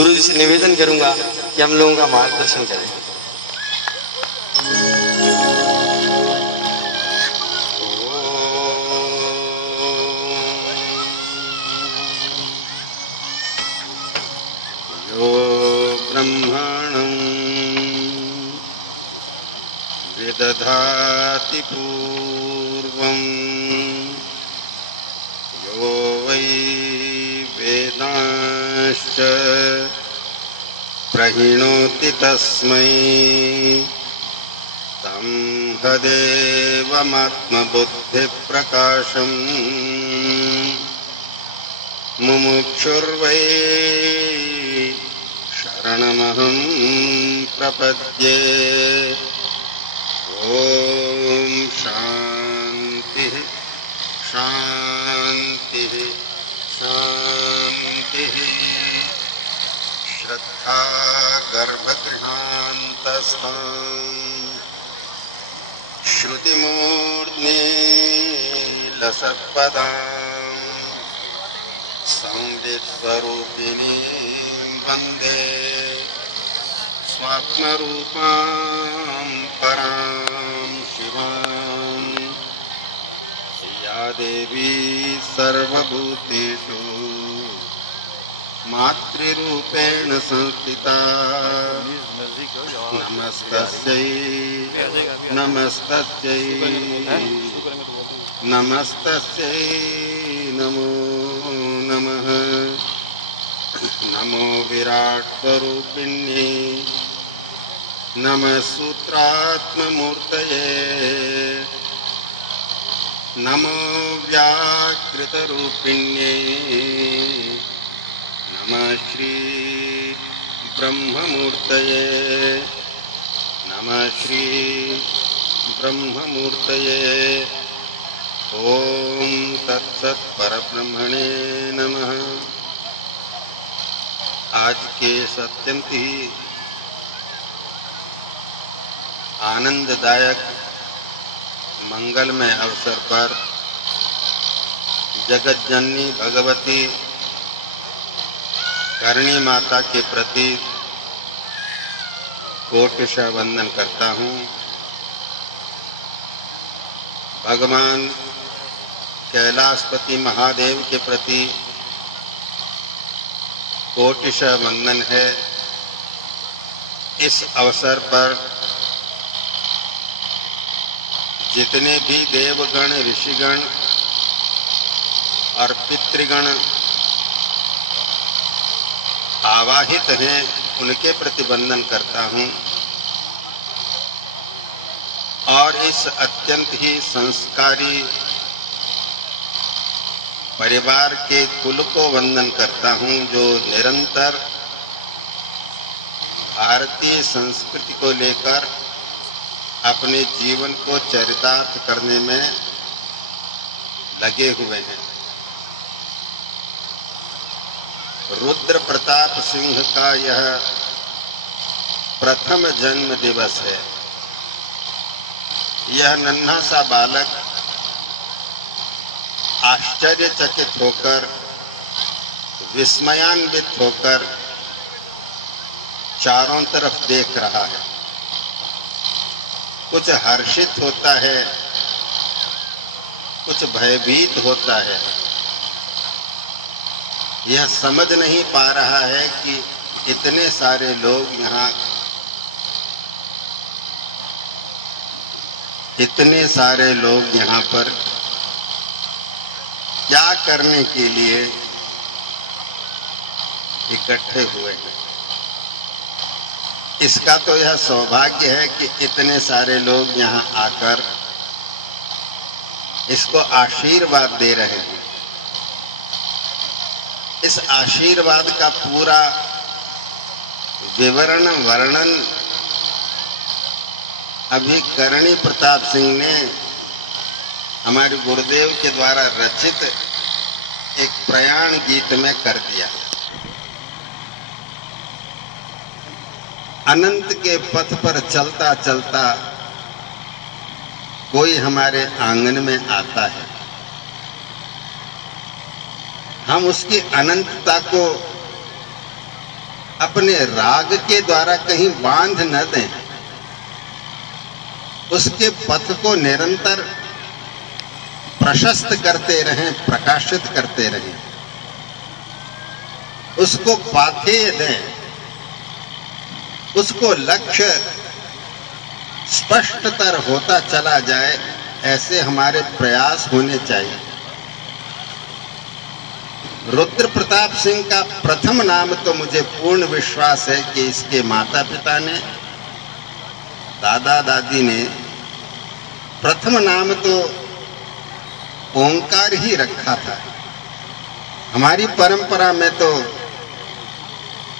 गुरु जी से निवेदन करूंगा कि हम लोगों का मार्गदर्शन करें। यो ब्रह्माणं विदधाति पूर्वं यो वै वेदांश्च प्रहिणोति तस्मै तं हदेवमात्मबुद्धिप्रकाशम् मुमुक्षुर्वै शरणमहं प्रपद्ये। ॐ शान्तिः शान्तिः शान्तिः। श्रद्धा गर्भगृहान्तस्थां श्रुतिमूर्ध्नि लसत्पदां संवित्स्वरूपिणीं वन्दे स्वात्मरूपां परां शिवां। या देवी सर्वभूतेषु मातृरूपेण संस्थिता नमस्तस्यै नमस्तस्यै नमस्तस्यै नमो नमः। नमो विराट स्वरूपिण्यै नमः सूत्रात्ममूर्तये नमो व्याकृतरूपिण्यै नमः श्री ब्रह्ममूर्तये नमः श्री ब्रह्ममूर्तये। ओम तत्सत् परब्रह्मणे नमः। आज के अत्यंत ही आनंददायक मंगलमय अवसर पर जगत जननी भगवती करणी माता के प्रति कोटिशः वंदन करता हूँ। भगवान कैलाशपति महादेव के प्रति कोटिशः वंदन है। इस अवसर पर जितने भी देवगण ऋषिगण और पितृगण आवाहित हैं उनके प्रति वंदन करता हूँ और इस अत्यंत ही संस्कारी परिवार के कुल को वंदन करता हूँ जो निरंतर भारतीय संस्कृति को लेकर अपने जीवन को चरितार्थ करने में लगे हुए हैं। रुद्र प्रताप सिंह का यह प्रथम जन्म दिवस है। यह नन्हा सा बालक आश्चर्यचकित होकर विस्मयान्वित होकर चारों तरफ देख रहा है। कुछ हर्षित होता है, कुछ भयभीत होता है। यह समझ नहीं पा रहा है कि इतने सारे लोग यहाँ पर क्या करने के लिए इकट्ठे हुए हैं। इसका तो यह सौभाग्य है कि इतने सारे लोग यहाँ आकर इसको आशीर्वाद दे रहे हैं। इस आशीर्वाद का पूरा विवरण वर्णन अभी करणी प्रताप सिंह ने हमारे गुरुदेव के द्वारा रचित एक प्रयाण गीत में कर दिया। अनंत के पथ पर चलता चलता कोई हमारे आंगन में आता है। हम उसकी अनंतता को अपने राग के द्वारा कहीं बांध न दें, उसके पथ को निरंतर प्रशस्त करते रहें, प्रकाशित करते रहें, उसको पाथेय दें, उसको लक्ष्य स्पष्टतर होता चला जाए, ऐसे हमारे प्रयास होने चाहिए। रुद्र प्रताप सिंह का प्रथम नाम तो मुझे पूर्ण विश्वास है कि इसके माता पिता ने, दादा दादी ने प्रथम नाम तो ओंकार ही रखा था। हमारी परंपरा में तो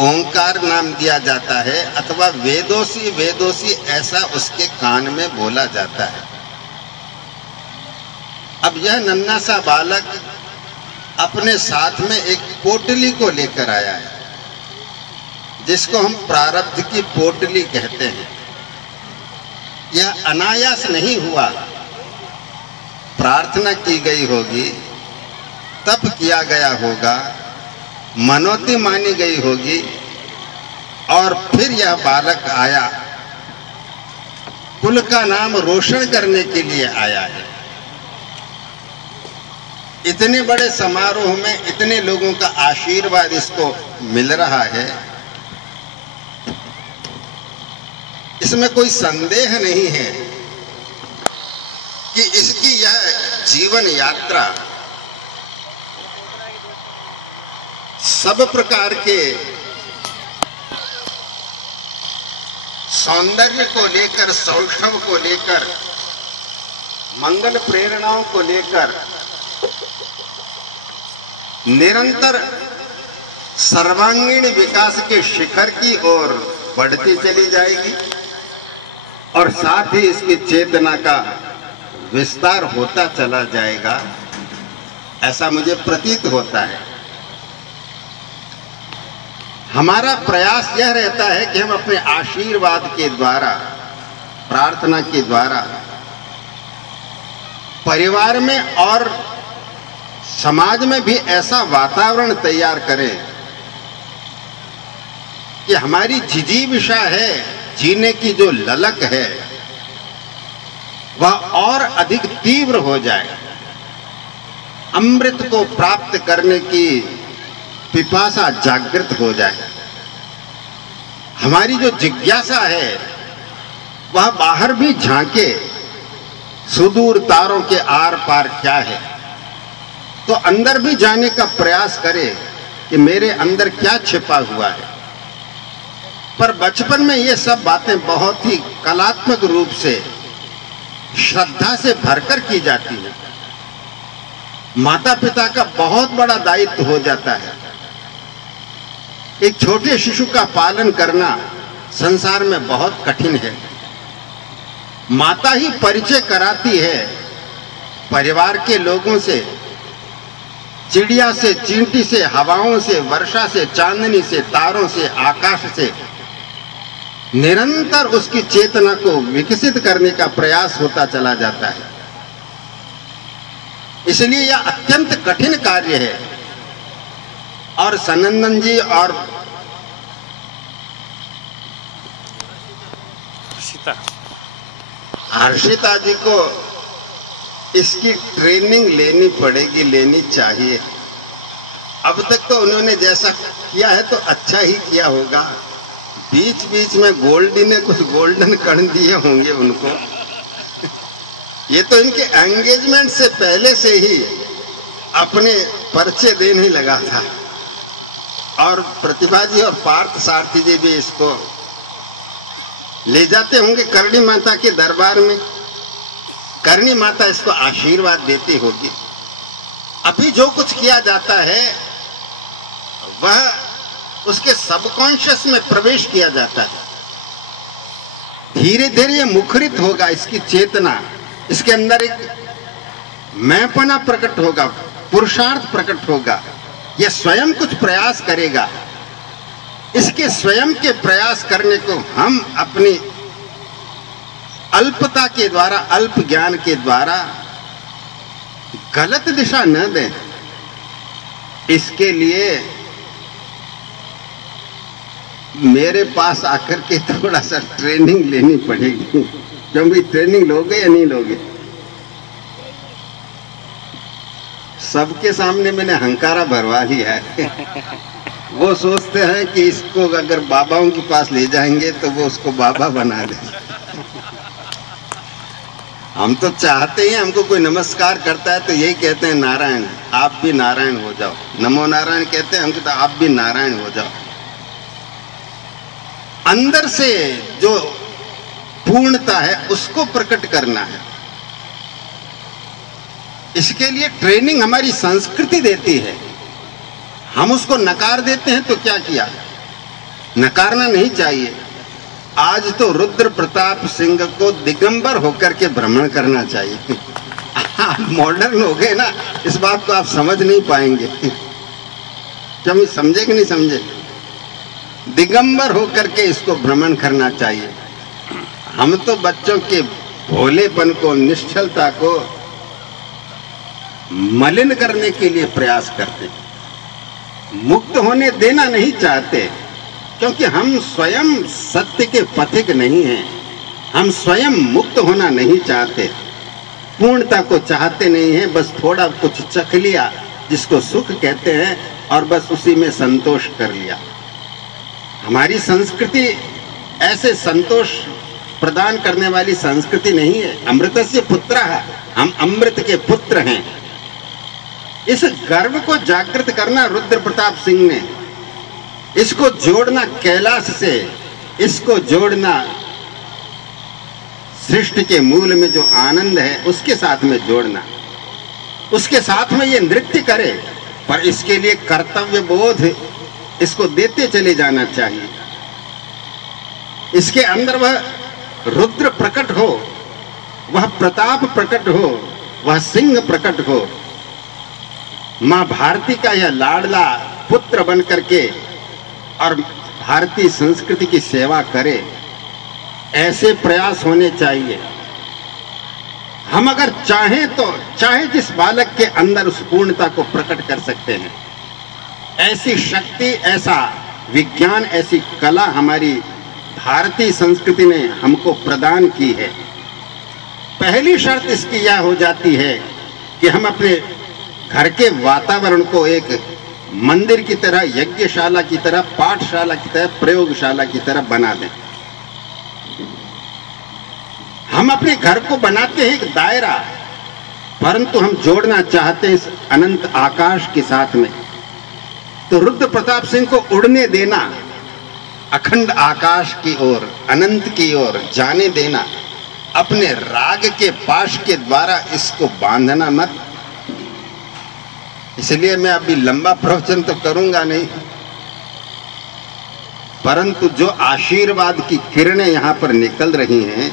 ओंकार नाम दिया जाता है, अथवा वेदोसी वेदोसी ऐसा उसके कान में बोला जाता है। अब यह नन्हा सा बालक अपने साथ में एक पोटली को लेकर आया है, जिसको हम प्रारब्ध की पोटली कहते हैं। यह अनायास नहीं हुआ, प्रार्थना की गई होगी, तप किया गया होगा, मनोती मानी गई होगी, और फिर यह बालक आया, कुल का नाम रोशन करने के लिए आया है। इतने बड़े समारोह में इतने लोगों का आशीर्वाद इसको मिल रहा है, इसमें कोई संदेह नहीं है कि इसकी यह जीवन यात्रा सब प्रकार के सौंदर्य को लेकर, सौष्ठव को लेकर, मंगल प्रेरणाओं को लेकर निरंतर सर्वांगीण विकास के शिखर की ओर बढ़ती चली जाएगी, और साथ ही इसकी चेतना का विस्तार होता चला जाएगा, ऐसा मुझे प्रतीत होता है। हमारा प्रयास यह रहता है कि हम अपने आशीर्वाद के द्वारा, प्रार्थना के द्वारा परिवार में और समाज में भी ऐसा वातावरण तैयार करें कि हमारी जिजीविषा है, जीने की जो ललक है, वह और अधिक तीव्र हो जाए। अमृत को प्राप्त करने की पिपासा जागृत हो जाए। हमारी जो जिज्ञासा है वह बाहर भी झांके, सुदूर तारों के आर पार क्या है, तो अंदर भी जाने का प्रयास करे कि मेरे अंदर क्या छिपा हुआ है। पर बचपन में ये सब बातें बहुत ही कलात्मक रूप से, श्रद्धा से भरकर की जाती हैं। माता पिता का बहुत बड़ा दायित्व हो जाता है। एक छोटे शिशु का पालन करना संसार में बहुत कठिन है। माता ही परिचय कराती है परिवार के लोगों से, चिड़िया से, चींटी से, हवाओं से, वर्षा से, चांदनी से, तारों से, आकाश से। निरंतर उसकी चेतना को विकसित करने का प्रयास होता चला जाता है। इसलिए यह अत्यंत कठिन कार्य है। और सनंदन जी और हर्षिता जी को इसकी ट्रेनिंग लेनी पड़ेगी, लेनी चाहिए। अब तक तो उन्होंने जैसा किया है तो अच्छा ही किया होगा। बीच बीच में गोल्डी ने कुछ गोल्डन कण दिए होंगे उनको। ये तो इनके एंगेजमेंट से पहले से ही अपने परिचय देने लगा था। और प्रतिभा जी और पार्थ सारथी जी भी इसको ले जाते होंगे करणी माता के दरबार में। करणी माता इसको आशीर्वाद देती होगी। अभी जो कुछ किया जाता है वह उसके सबकॉन्शियस में प्रवेश किया जाता है। धीरे धीरे ये मुखरित होगा, इसकी चेतना, इसके अंदर एक मैंपना प्रकट होगा, पुरुषार्थ प्रकट होगा। यह स्वयं कुछ प्रयास करेगा। इसके स्वयं के प्रयास करने को हम अपनी अल्पता के द्वारा, अल्प ज्ञान के द्वारा गलत दिशा न दें। इसके लिए मेरे पास आकर के थोड़ा सा ट्रेनिंग लेनी पड़ेगी। क्यों भाई, ट्रेनिंग लोगे या नहीं लोगे? सबके सामने मैंने हंकारा भरवा लिया है। वो सोचते हैं कि इसको अगर बाबाओं के पास ले जाएंगे तो वो उसको बाबा बना दे। हम तो चाहते हैं, हमको कोई नमस्कार करता है तो यही कहते हैं नारायण, आप भी नारायण हो जाओ। नमो नारायण कहते हैं, हमको तो आप भी नारायण हो जाओ। अंदर से जो पूर्णता है उसको प्रकट करना है। इसके लिए ट्रेनिंग हमारी संस्कृति देती है। हम उसको नकार देते हैं तो क्या किया? नकारना नहीं चाहिए। आज तो रुद्र प्रताप सिंह को दिगंबर होकर के भ्रमण करना चाहिए। आप मॉडर्न हो गए ना, इस बात को आप समझ नहीं पाएंगे। क्या मैं समझे कि नहीं समझे? दिगंबर होकर के इसको भ्रमण करना चाहिए। हम तो बच्चों के भोलेपन को, निश्चलता को मलिन करने के लिए प्रयास करते, मुक्त होने देना नहीं चाहते, क्योंकि हम स्वयं सत्य के पथिक नहीं हैं। हम स्वयं मुक्त होना नहीं चाहते, पूर्णता को चाहते नहीं हैं। बस थोड़ा कुछ चख लिया, जिसको सुख कहते हैं, और बस उसी में संतोष कर लिया। हमारी संस्कृति ऐसे संतोष प्रदान करने वाली संस्कृति नहीं है। अमृतस्य पुत्रः, हम अमृत के पुत्र हैं। इस गर्व को जागृत करना रुद्र प्रताप सिंह ने, इसको जोड़ना कैलाश से, इसको जोड़ना सृष्टि के मूल में जो आनंद है उसके साथ में जोड़ना, उसके साथ में ये नृत्य करे, पर इसके लिए कर्तव्य बोध इसको देते चले जाना चाहिए। इसके अंदर वह रुद्र प्रकट हो, वह प्रताप प्रकट हो, वह सिंह प्रकट हो। मां भारती का यह लाडला पुत्र बन करके और भारतीय संस्कृति की सेवा करे, ऐसे प्रयास होने चाहिए। हम अगर चाहें तो चाहे जिस बालक के अंदर उस पूर्णता को प्रकट कर सकते हैं। ऐसी शक्ति, ऐसा विज्ञान, ऐसी कला हमारी भारतीय संस्कृति ने हमको प्रदान की है। पहली शर्त इसकी यह हो जाती है कि हम अपने घर के वातावरण को एक मंदिर की तरह, यज्ञशाला की तरह, पाठशाला की तरह, प्रयोगशाला की तरह बना दें। हम अपने घर को बनाते हैं एक दायरा, परंतु हम जोड़ना चाहते हैं इस अनंत आकाश के साथ में। तो रुद्र प्रताप सिंह को उड़ने देना, अखंड आकाश की ओर, अनंत की ओर जाने देना, अपने राग के पाश के द्वारा इसको बांधना मत। इसलिए मैं अभी लंबा प्रवचन तो करूंगा नहीं, परंतु जो आशीर्वाद की किरणें यहाँ पर निकल रही हैं,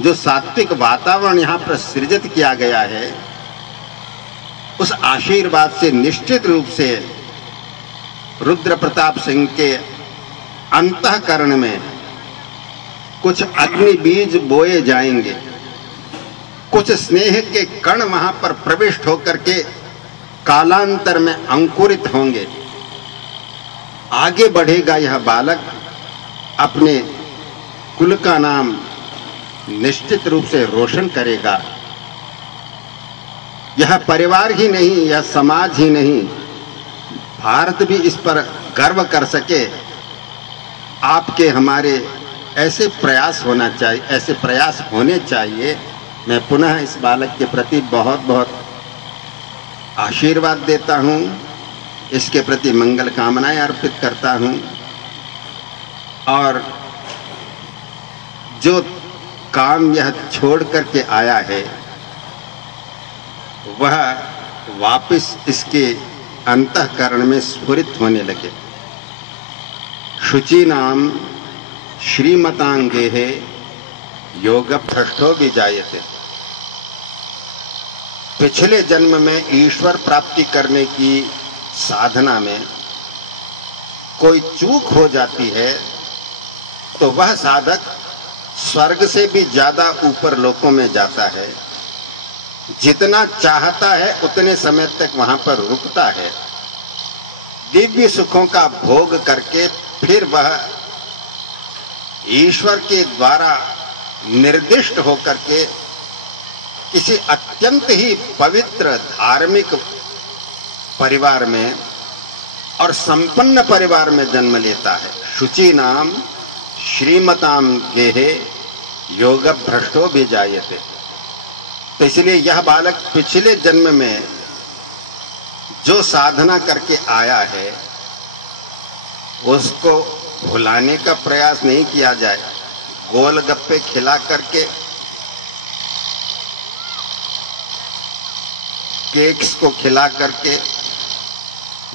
जो सात्विक वातावरण यहाँ पर सृजित किया गया है, उस आशीर्वाद से निश्चित रूप से रुद्र प्रताप सिंह के अंतःकरण में कुछ अग्नि बीज बोए जाएंगे, कुछ स्नेह के कण वहां पर प्रविष्ट होकर के कालांतर में अंकुरित होंगे। आगे बढ़ेगा यह बालक, अपने कुल का नाम निश्चित रूप से रोशन करेगा। यह परिवार ही नहीं, यह समाज ही नहीं, भारत भी इस पर गर्व कर सके। आपके हमारे ऐसे प्रयास होना चाहिए, ऐसे प्रयास होने चाहिए। मैं पुनः इस बालक के प्रति बहुत बहुत आशीर्वाद देता हूँ, इसके प्रति मंगल कामनाएं अर्पित करता हूँ, और जो काम यह छोड़ करके आया है वह वापस इसके अंतःकरण में स्फुरित होने लगे। शुचि नाम श्रीमतांगे है योग भ्रष्टो विजायते। पिछले जन्म में ईश्वर प्राप्ति करने की साधना में कोई चूक हो जाती है तो वह साधक स्वर्ग से भी ज्यादा ऊपर लोकों में जाता है। जितना चाहता है उतने समय तक वहां पर रुकता है। दिव्य सुखों का भोग करके फिर वह ईश्वर के द्वारा निर्दिष्ट होकर के किसी अत्यंत ही पवित्र धार्मिक परिवार में और संपन्न परिवार में जन्म लेता है। शुचि नाम श्रीमताम गेहे योग भ्रष्टो भी जायते। तो इसलिए यह बालक पिछले जन्म में जो साधना करके आया है उसको भुलाने का प्रयास नहीं किया जाए। गोलगप्पे खिला करके, केक्स को खिला करके,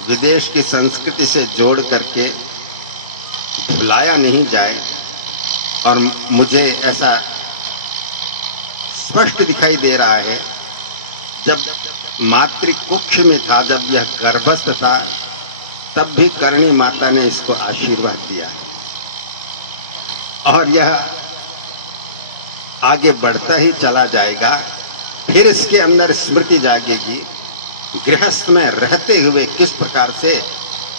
विदेश की संस्कृति से जोड़ करके भुलाया नहीं जाए। और मुझे ऐसा स्पष्ट दिखाई दे रहा है, जब मातृकुक्ष में था, जब यह गर्भस्थ था, तब भी करणी माता ने इसको आशीर्वाद दिया है और यह आगे बढ़ता ही चला जाएगा। फिर इसके अंदर स्मृति जागेगी, गृहस्थ में रहते हुए किस प्रकार से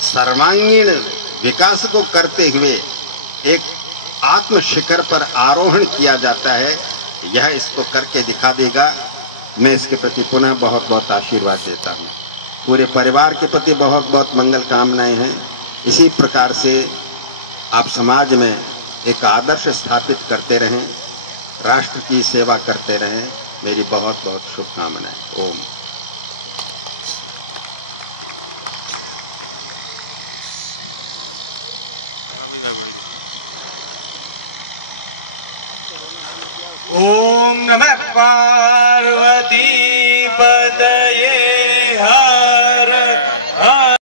सर्वांगीण विकास को करते हुए एक आत्म शिखर पर आरोहण किया जाता है, यह इसको करके दिखा देगा। मैं इसके प्रति पुनः बहुत बहुत आशीर्वाद देता हूँ। पूरे परिवार के प्रति बहुत बहुत मंगल कामनाएं हैं। इसी प्रकार से आप समाज में एक आदर्श स्थापित करते रहें, राष्ट्र की सेवा करते रहें। मेरी बहुत बहुत शुभकामनाएं। ओम। ओम नमः पार्वती पतये।